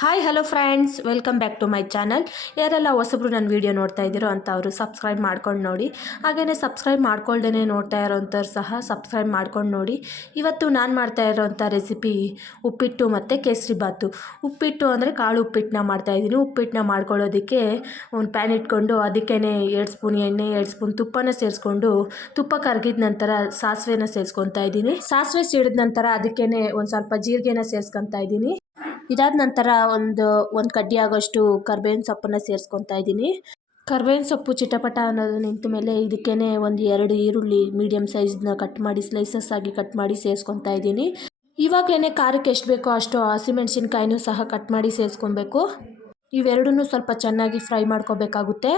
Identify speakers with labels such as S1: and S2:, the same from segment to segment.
S1: Hi hello friends welcome back to my channel ಯಾರೆಲ್ಲ ಹೊಸಬ್ರು ನನ್ನ ವೀಡಿಯೋ ನೋಡ್ತಾ ಇದ್ದೀರೋ ಅಂತ ಅವರು ಸಬ್ಸ್ಕ್ರೈಬ್ ಮಾಡ್ಕೊಂಡು ನೋಡಿ. ಹಾಗೆಯೇ ಸಬ್ಸ್ಕ್ರೈಬ್ ಮಾಡ್ಕೊಳ್ದೇ ನೋಡ್ತಾ ಇರೋಂಥವ್ರು ಸಹ ಸಬ್ಸ್ಕ್ರೈಬ್ ಮಾಡ್ಕೊಂಡು ನೋಡಿ. ಇವತ್ತು ನಾನು ಮಾಡ್ತಾ ಇರೋವಂಥ ರೆಸಿಪಿ ಉಪ್ಪಿಟ್ಟು ಮತ್ತು ಕೇಸರಿ ಬಾತು. ಉಪ್ಪಿಟ್ಟು ಅಂದರೆ ಕಾಳು ಉಪ್ಪಿಟ್ಟನ್ನ ಮಾಡ್ತಾಯಿದ್ದೀನಿ ಉಪ್ಪಿಟ್ಟನ್ನ ಮಾಡ್ಕೊಳ್ಳೋದಕ್ಕೆ ಒಂದು ಪ್ಯಾನ್ ಇಟ್ಕೊಂಡು ಅದಕ್ಕೇ ಎರಡು ಸ್ಪೂನ್ ಎಣ್ಣೆ, ಎರಡು ಸ್ಪೂನ್ ತುಪ್ಪನ ಸೇರಿಸ್ಕೊಂಡು ತುಪ್ಪ ಕರಗಿದ ನಂತರ ಸಾಸಿವೆನ ಸೇರಿಸ್ಕೊತಾ ಇದ್ದೀನಿ. ಸಾಸಿವೆ ಸಿಡಿದ ನಂತರ ಅದಕ್ಕೇ ಒಂದು ಸ್ವಲ್ಪ ಜೀರಿಗೆನ ಸೇರಿಸ್ಕೊತಾ ಇದ್ದೀನಿ. ಇದಾದ ನಂತರ ಒಂದು ಒಂದು ಕಡ್ಡಿ ಆಗೋಷ್ಟು ಕರ್ಬೇವಿನ ಸೊಪ್ಪನ್ನು ಸೇರಿಸ್ಕೊತಾ ಇದ್ದೀನಿ. ಕರ್ಬೇವಿನ ಸೊಪ್ಪು ಚಿಟಪಟ ಅನ್ನೋದು ನಿಂತ ಮೇಲೆ ಇದಕ್ಕೇ ಒಂದು ಎರಡು ಈರುಳ್ಳಿ ಮೀಡಿಯಮ್ ಸೈಜ್ನ ಕಟ್ ಮಾಡಿ ಸ್ಲೈಸಸ್ ಆಗಿ ಕಟ್ ಮಾಡಿ ಸೇರಿಸ್ಕೊತಾ ಇದ್ದೀನಿ. ಇವಾಗಲೇ ಖಾರಕ್ಕೆ ಎಷ್ಟು ಬೇಕೋ ಅಷ್ಟು ಹಸಿಮೆಣ್ಸಿನ್ಕಾಯಿನೂ ಸಹ ಕಟ್ ಮಾಡಿ ಸೇರಿಸ್ಕೊಬೇಕು. ಇವೆರಡೂ ಸ್ವಲ್ಪ ಚೆನ್ನಾಗಿ ಫ್ರೈ ಮಾಡ್ಕೋಬೇಕಾಗುತ್ತೆ.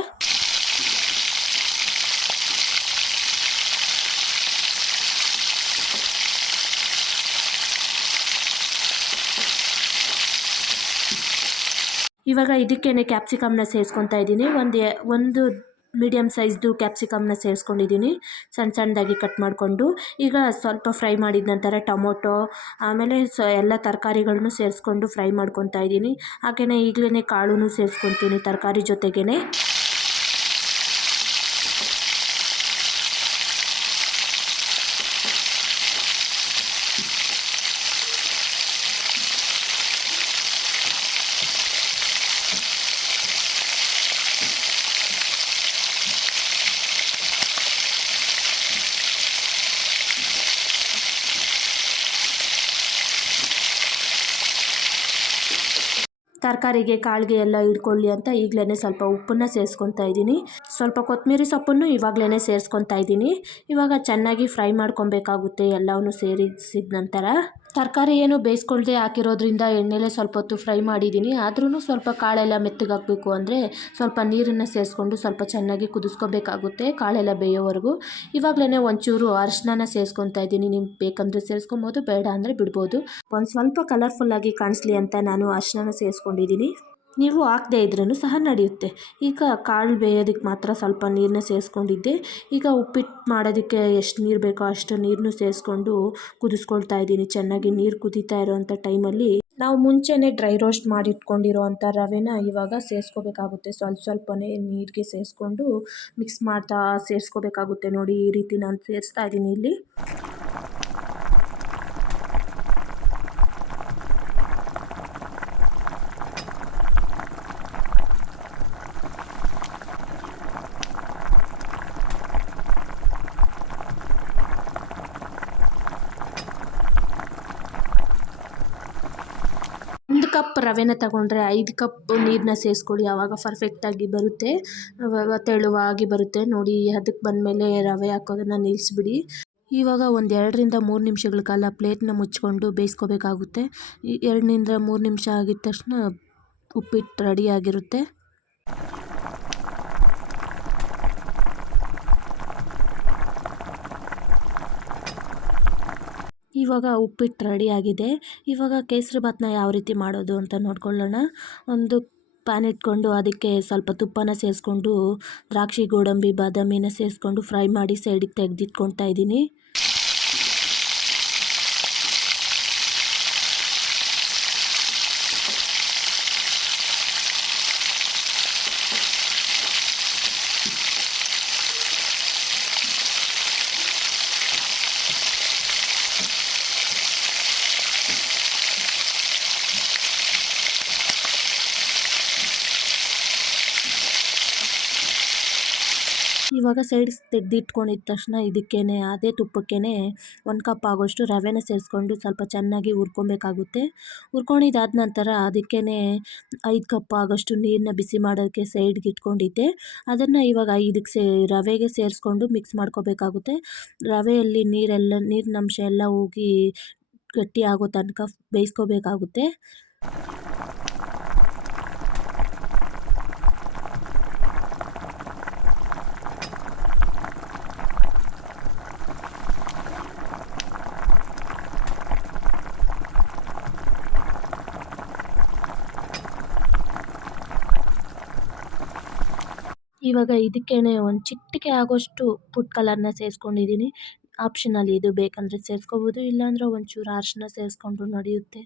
S1: ಇವಾಗ ಇದಕ್ಕೇ ಕ್ಯಾಪ್ಸಿಕಮ್ನ ಸೇರಿಸ್ಕೊತಾ ಇದ್ದೀನಿ. ಒಂದು ಒಂದು ಮೀಡಿಯಮ್ ಸೈಜ್ದು ಕ್ಯಾಪ್ಸಿಕಮ್ನ ಸೇರಿಸ್ಕೊಂಡಿದ್ದೀನಿ. ಸಣ್ಣ ಸಣ್ಣದಾಗಿ ಕಟ್ ಮಾಡಿಕೊಂಡು. ಈಗ ಸ್ವಲ್ಪ ಫ್ರೈ ಮಾಡಿದ ನಂತರ ಟೊಮೊಟೊ, ಆಮೇಲೆ ಸೊ, ಎಲ್ಲ ತರಕಾರಿಗಳನ್ನು ಸೇರಿಸ್ಕೊಂಡು ಫ್ರೈ ಮಾಡ್ಕೊತಾ ಇದ್ದೀನಿ. ಹಾಗೆಯೇ ಈಗಲೇ ಕಾಳು ಸೇರಿಸ್ಕೊತೀನಿ ತರಕಾರಿ ಜೊತೆಗೇ ತರಕಾರಿಗೆ ಕಾಳಿಗೆ ಎಲ್ಲ ಹಿಡ್ಕೊಳ್ಳಿ ಅಂತ ಈಗಲೇ ಸ್ವಲ್ಪ ಉಪ್ಪನ್ನು ಸೇರಿಸ್ಕೊತಾ ಇದ್ದೀನಿ. ಸ್ವಲ್ಪ ಕೊತ್ತಂಬರಿ ಸೊಪ್ಪನ್ನು ಇವಾಗಲೇ ಸೇರಿಸ್ಕೊತಾ ಇದ್ದೀನಿ. ಇವಾಗ ಚೆನ್ನಾಗಿ ಫ್ರೈ ಮಾಡ್ಕೊಬೇಕಾಗುತ್ತೆ ಎಲ್ಲವನ್ನು ಸೇರಿಸಿದ ನಂತರ. ತರಕಾರಿ ಏನು ಬೇಯಿಸ್ಕೊಳ್ದೆ ಹಾಕಿರೋದ್ರಿಂದ ಎಣ್ಣೆಲೆ ಸ್ವಲ್ಪ ಹೊತ್ತು ಫ್ರೈ ಮಾಡಿದ್ದೀನಿ. ಆದ್ರೂ ಸ್ವಲ್ಪ ಕಾಳೆಲ್ಲ ಮೆತ್ತಗಾಕಬೇಕು ಅಂದರೆ ಸ್ವಲ್ಪ ನೀರನ್ನು ಸೇರಿಸ್ಕೊಂಡು ಸ್ವಲ್ಪ ಚೆನ್ನಾಗಿ ಕುದಿಸ್ಕೋಬೇಕಾಗುತ್ತೆ ಕಾಳೆಲ್ಲ ಬೇಯೋವರೆಗೂ. ಇವಾಗಲೇ ಒಂಚೂರು ಅರಿಶಿನ ಸೇರಿಸ್ಕೊತಾ ಇದ್ದೀನಿ. ನಿಮ್ಗೆ ಬೇಕಂದರೆ ಸೇರಿಸ್ಕೊಬೋದು ಬೇಡ ಅಂದರೆ ಬಿಡ್ಬೋದು. ಒಂದು ಸ್ವಲ್ಪ ಕಲರ್ಫುಲ್ಲಾಗಿ ಕಾಣಿಸ್ಲಿ ಅಂತ ನಾನು ಅರಿಶಿನ ಸೇರಿಸ್ಕೊಂಡಿದ್ದೀನಿ ನೀವು ಹಾಕದೇ ಇದ್ರೂ ಸಹ ನಡೆಯುತ್ತೆ. ಈಗ ಕಾಳು ಬೇಯೋದಕ್ಕೆ ಮಾತ್ರ ಸ್ವಲ್ಪ ನೀರನ್ನ ಸೇರಿಸ್ಕೊಂಡಿದ್ದೆ ಈಗ ಉಪ್ಪಿಟ್ಟು ಮಾಡೋದಕ್ಕೆ ಎಷ್ಟು ನೀರು ಬೇಕೋ ಅಷ್ಟು ನೀರನ್ನು ಸೇರಿಸ್ಕೊಂಡು ಕುದಿಸ್ಕೊಳ್ತಾ ಇದ್ದೀನಿ. ಚೆನ್ನಾಗಿ ನೀರು ಕುದೀತಾ ಇರೋವಂಥ ಟೈಮಲ್ಲಿ ನಾವು ಮುಂಚೆನೇ ಡ್ರೈ ರೋಸ್ಟ್ ಮಾಡಿ ಇಟ್ಕೊಂಡಿರೋ ಅಂಥ ರವೆನ ಇವಾಗ ಸೇರಿಸ್ಕೋಬೇಕಾಗುತ್ತೆ ಸ್ವಲ್ಪ ಸ್ವಲ್ಪನೇ ನೀರಿಗೆ ಸೇರಿಸ್ಕೊಂಡು ಮಿಕ್ಸ್ ಮಾಡ್ತಾ ಸೇರಿಸ್ಕೋಬೇಕಾಗುತ್ತೆ ನೋಡಿ ಈ ರೀತಿ ನಾನು ಸೇರಿಸ್ತಾ ಇದ್ದೀನಿ ಇಲ್ಲಿ. ಕಪ್ ರವೆನ ತಗೊಂಡ್ರೆ ಐದು ಕಪ್ ನೀರನ್ನ ಸೇರಿಸ್ಕೊಳ್ಳಿ ಆವಾಗ ಪರ್ಫೆಕ್ಟಾಗಿ ಬರುತ್ತೆ. ತೆಳುವಾಗಿ ಬರುತ್ತೆ. ನೋಡಿ, ಅದಕ್ಕೆ ಬಂದಮೇಲೆ ರವೆ ಹಾಕೋದನ್ನು ನಿಲ್ಲಿಸ್ಬಿಡಿ ಇವಾಗ ಒಂದು ಎರಡರಿಂದ ಮೂರು ನಿಮಿಷಗಳ ಕಾಲ ಪ್ಲೇಟ್ನ ಮುಚ್ಕೊಂಡು ಬೇಯಿಸ್ಕೋಬೇಕಾಗುತ್ತೆ. ಎರಡರಿಂದ ಮೂರು ನಿಮಿಷ ಆಗಿದ ತಕ್ಷಣ ಉಪ್ಪಿಟ್ಟು ರೆಡಿಯಾಗಿರುತ್ತೆ ಇವಾಗ ಉಪ್ಪಿಟ್ಟು ಆಗಿದೆ. ಇವಾಗ ಕೇಸರಿ ಭಾತ್ನ ಯಾವ ರೀತಿ ಮಾಡೋದು ಅಂತ ನೋಡ್ಕೊಳ್ಳೋಣ. ಒಂದು ಪ್ಯಾನ್ ಇಟ್ಕೊಂಡು ಅದಕ್ಕೆ ಸ್ವಲ್ಪ ತುಪ್ಪನ ಸೇರಿಸ್ಕೊಂಡು, ದ್ರಾಕ್ಷಿ, ಗೋಡಂಬಿ, ಬಾದಾಮಿನ ಸೇರಿಸ್ಕೊಂಡು, ಫ್ರೈ ಮಾಡಿ ಸೈಡಿಗೆ ತೆಗೆದಿಟ್ಕೊಳ್ತಾ ಇದ್ದೀನಿ. ಇವಾಗ ಸೈಡ್ಸ್ ತೆಗೆದಿಟ್ಕೊಂಡಿದ್ದ ತಕ್ಷಣ ಇದಕ್ಕೇ ಅದೇ ತುಪ್ಪಕ್ಕೇ ಒಂದು ಕಪ್ ಆಗೋಷ್ಟು ರವೆನ ಸೇರಿಸ್ಕೊಂಡು ಸ್ವಲ್ಪ ಚೆನ್ನಾಗಿ ಹುರ್ಕೊಬೇಕಾಗುತ್ತೆ. ಹುರ್ಕೊಂಡಿದ್ದಾದ ನಂತರ ಅದಕ್ಕೇ ಐದು ಕಪ್ ಆಗೋಷ್ಟು ನೀರನ್ನ ಬಿಸಿ ಮಾಡೋಕ್ಕೆ ಸೈಡ್ಗೆ ಇಟ್ಕೊಂಡಿದ್ದೆ. ಅದನ್ನು ಇವಾಗ ಇದಕ್ಕೆ ಸೇ, ರವೆಗೆ ಸೇರಿಸ್ಕೊಂಡು ಮಿಕ್ಸ್ ಮಾಡ್ಕೋಬೇಕಾಗುತ್ತೆ. ರವೆಯಲ್ಲಿ ನೀರೆಲ್ಲ, ನೀರಿನಂಶ ಎಲ್ಲ ಹೋಗಿ ಗಟ್ಟಿ ಆಗೋ ತನಕ ಬೇಯಿಸ್ಕೋಬೇಕಾಗುತ್ತೆ. ಇವಾಗ ಇದಕ್ಕೇ ಒಂದು ಚಿಟಿಕೆ ಆಗೋಷ್ಟು ಫುಡ್ ಕಲರ್ನ ಸೇರಿಸ್ಕೊಂಡಿದ್ದೀನಿ ಆಪ್ಷನಲ್ಲಿ ಇದು ಬೇಕಂದರೆ ಸೇರಿಸ್ಕೋಬೋದು, ಇಲ್ಲಾಂದರೆ ಒಂಚೂರು ಅರಿಶಿನ ಸೇರಿಸ್ಕೊಂಡ್ರು ನಡೆಯುತ್ತೆ.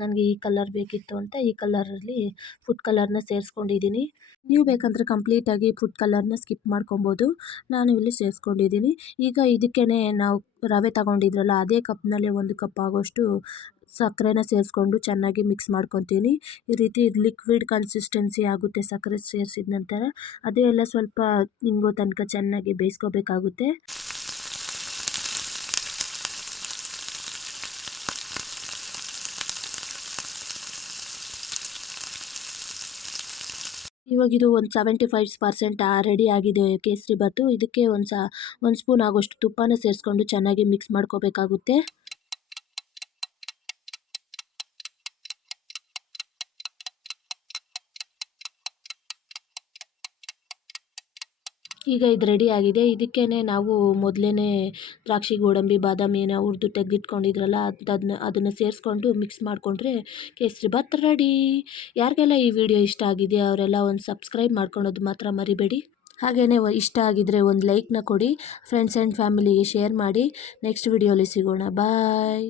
S1: ನನಗೆ ಈ ಕಲರ್ ಬೇಕಿತ್ತು ಅಂತ ಈ ಕಲರಲ್ಲಿ ಫುಡ್ ಕಲರ್ನ ಸೇರಿಸ್ಕೊಂಡಿದ್ದೀನಿ ನೀವು ಬೇಕಂದರೆ ಕಂಪ್ಲೀಟಾಗಿ ಫುಡ್ ಕಲರ್ನ ಸ್ಕಿಪ್ ಮಾಡ್ಕೊಬೋದು. ನಾನು ಇಲ್ಲಿ ಸೇರಿಸ್ಕೊಂಡಿದ್ದೀನಿ ಈಗ ಇದಕ್ಕೇ ನಾವು ರವೆ ತಗೊಂಡಿದ್ರಲ್ಲ, ಅದೇ ಕಪ್ನಲ್ಲೇ ಒಂದು ಕಪ್ ಆಗೋಷ್ಟು ಸಕ್ಕರೆನ ಸೇರಿಸ್ಕೊಂಡು ಚೆನ್ನಾಗಿ ಮಿಕ್ಸ್ ಮಾಡ್ಕೊತೀನಿ. ಈ ರೀತಿ ಲಿಕ್ವಿಡ್ ಕನ್ಸಿಸ್ಟೆನ್ಸಿ ಆಗುತ್ತೆ ಸಕ್ಕರೆ ಸೇರಿಸಿದ ನಂತರ. ಅದೇ ಎಲ್ಲ ಸ್ವಲ್ಪ ಇಂಗೋ ತನಕ ಚೆನ್ನಾಗಿ ಬೇಯಿಸ್ಕೋಬೇಕಾಗುತ್ತೆ. ಇವಾಗ ಇದು ಒಂದು ಸೆವೆಂಟಿ ಫೈವ್ ಪರ್ಸೆಂಟ್ ರೆಡಿ ಆಗಿದೆ ಕೇಸರಿ ಬಾತು ಇದಕ್ಕೆ ಒಂದು ಸ, ಒಂದು ಸ್ಪೂನ್ ಆಗೋಷ್ಟು ತುಪ್ಪನ ಸೇರಿಸ್ಕೊಂಡು ಚೆನ್ನಾಗಿ ಮಿಕ್ಸ್ ಮಾಡ್ಕೋಬೇಕಾಗುತ್ತೆ. ಈಗ ಇದು ರೆಡಿ ಆಗಿದೆ. ಇದಕ್ಕೇ ನಾವು ಮೊದಲೇ ದ್ರಾಕ್ಷಿ, ಗೋಡಂಬಿ, ಬಾದಾಮಿ ಏನೋ ಹುರಿದು ತೆಗೆದಿಟ್ಕೊಂಡಿದ್ರಲ್ಲ ಅದನ್ನ ಅದನ್ನು ಸೇರಿಸ್ಕೊಂಡು ಮಿಕ್ಸ್ ಮಾಡಿಕೊಂಡ್ರೆ ಕೇಸರಿ ಭಾತ್ ರೆಡಿ. ಯಾರಿಗೆಲ್ಲ ಈ ವಿಡಿಯೋ ಇಷ್ಟ ಆಗಿದೆ ಅವರೆಲ್ಲ ಒಂದು ಸಬ್ಸ್ಕ್ರೈಬ್ ಮಾಡ್ಕೊಳೋದು ಮಾತ್ರ ಮರಿಬೇಡಿ. ಹಾಗೆಯೇ ಇಷ್ಟ ಆಗಿದ್ದರೆ ಒಂದು ಲೈಕ್ನ ಕೊಡಿ ಫ್ರೆಂಡ್ಸ್ ಆ್ಯಂಡ್ ಫ್ಯಾಮಿಲಿಗೆ ಶೇರ್ ಮಾಡಿ. ನೆಕ್ಸ್ಟ್ ವಿಡಿಯೋಲಿ ಸಿಗೋಣ. ಬಾಯ್